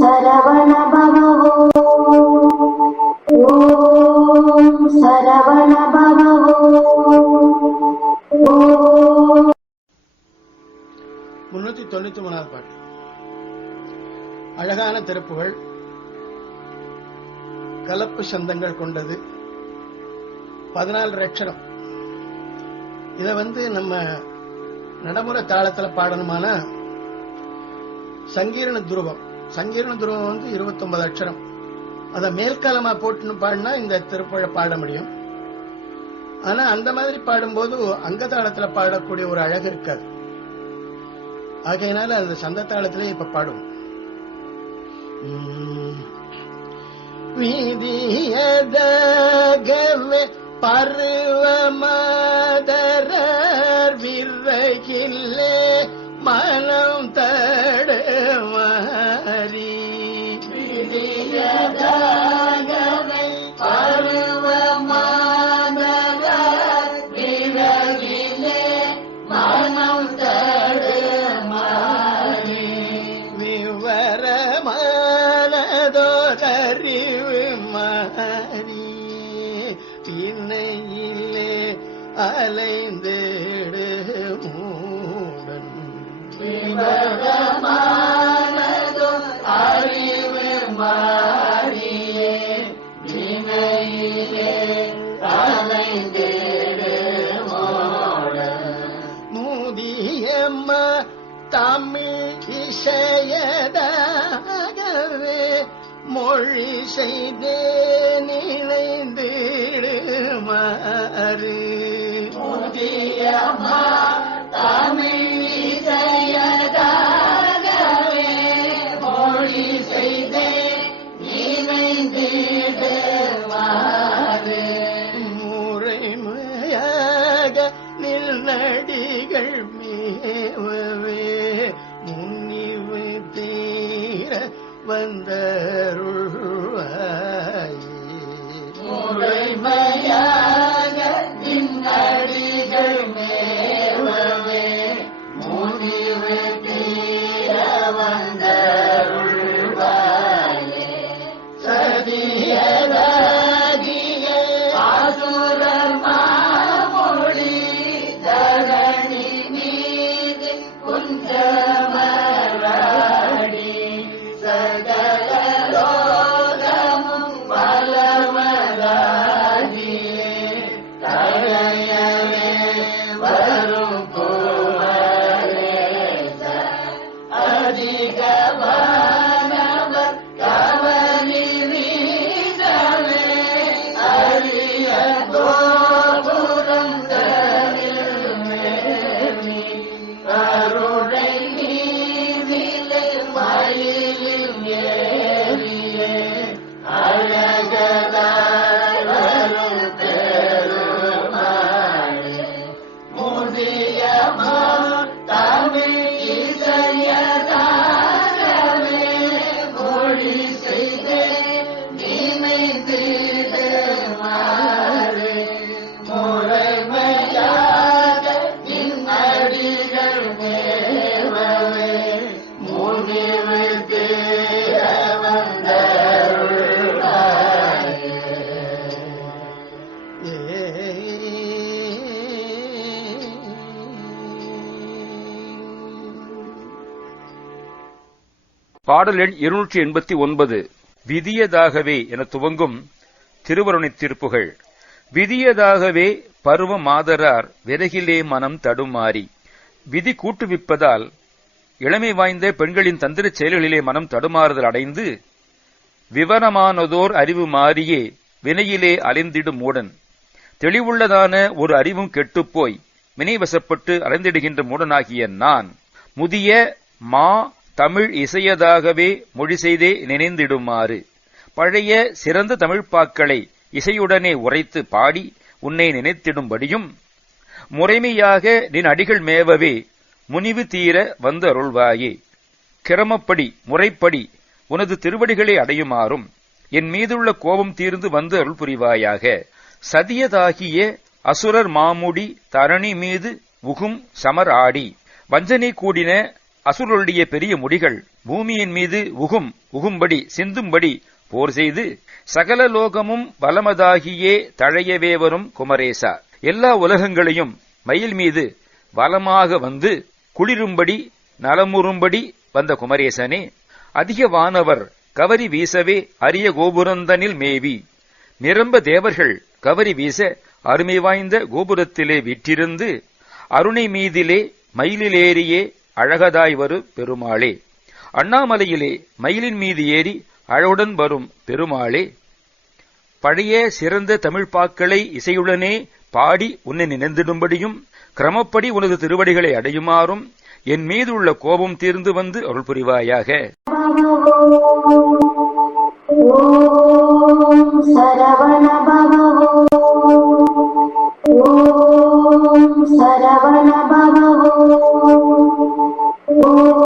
சரவண பவோ ஓம் சரவண பவோ முன்னூத்தி தொண்ணூத்தி மூணாவது பாட்டு. அழகான திருப்புகள். கலப்பு சந்தங்கள் கொண்டது. பதினாலு லட்சணம் இத வந்து நம்ம நடைமுறை தாளத்துல பாடணுமானா சங்கீரண துருவம். சங்கீரண துருவம் வந்து 29 அக்ஷரம். அத மேல்காலமா போட்டுன்னு பாடினா இந்த திருப்புழ பாட முடியும். ஆனா அந்த மாதிரி பாடும்போது அங்கதாளத்துல பாடக்கூடிய ஒரு அழகு இருக்காது. ஆகையினால அந்த சந்த தாளத்திலே இப்ப பாடுவோம். உம். வீதியதகவே பருவ அலைந்திடு மூடன். அறிவு மாறியே வினையிலே அலைந்திடு மூடன். மூதியம்ம தமிழ் இசையதாகவே மொழி செய்தே செய்தே நினைந்திடுமாறு முறைமையாக நில்நடிகள் மேவவே முன்னிவு தீர பாடல் எண் இருநூற்றி எண்பத்தி ஒன்பது. விதியதாகவே என துவங்கும் திருவருணைத் திருப்புகள். விதியதாகவே பருவ மாதரார் விறகிலே மனம் தடுமாறி. விதி கூட்டுவிப்பதால் இளமை வாய்ந்த பெண்களின் தந்திரச் செயல்களிலே மனம் தடுமாறுதல் அடைந்து விவரமானதோர் அறிவு மாறியே வினையிலே அலைந்திடும் மூடன். தெளிவுள்ளதான ஒரு அறிவும் கெட்டுப்போய் வினைவசப்பட்டு அலைந்திடுகின்ற மூடனாகிய நான். முதிய மா தமிழ் இசையதாகவே மொழி செய்தே நினைந்திடுமாறு. பழைய சிறந்த தமிழ்ப்பாக்களை இசையுடனே உரைத்து பாடி உன்னை நினைத்திடும்படியும் முறைமையாக நின் அடிகள் மேவவே முனிவு தீர வந்து அருள்வாயே கிரமப்படி முறைப்படி உனது திருவடிகளை அடையுமாறும் என் மீதுள்ள கோபம் தீர்ந்து வந்து அருள் புரிவாயாக. சதியதாகிய அசுரர் மாமுடி தரணி மீது உகும் சமர் ஆடி வஞ்சனை கூடின அசுரருடைய பெரிய முடிகள் பூமியின் மீது உகும் உகும்படி சிந்தும்படி போர் செய்து சகல லோகமும் வலமதாகியே தழையவே வரும் குமரேசா. எல்லா உலகங்களையும் மயில் மீது வலமாக வந்து குளிரும்படி நலமுறும்படி வந்த குமரேசனே அதிக வானவர் கவரி வீசவே அரிய கோபுரந்தனில் மேவி. நிரம்ப தேவர்கள் கவரி வீச அருமை வாய்ந்த கோபுரத்திலே விற்றிருந்து அருணை மீதிலே மயிலிலேறியே அழகதாய் வரு பெருமாளே. அண்ணாமலையிலே மயிலின் மீது ஏறி அழகுடன் வரும் பெருமாளே. பழைய சிறந்த தமிழ்ப்பாக்களை இசையுடனே பாடி உன்னை நினைந்திடும்படியும் கிரமப்படி உனது திருவடிகளை அடையுமாறும் என் மீது உள்ள கோபம் தீர்ந்து வந்து அருள் புரிவாயாக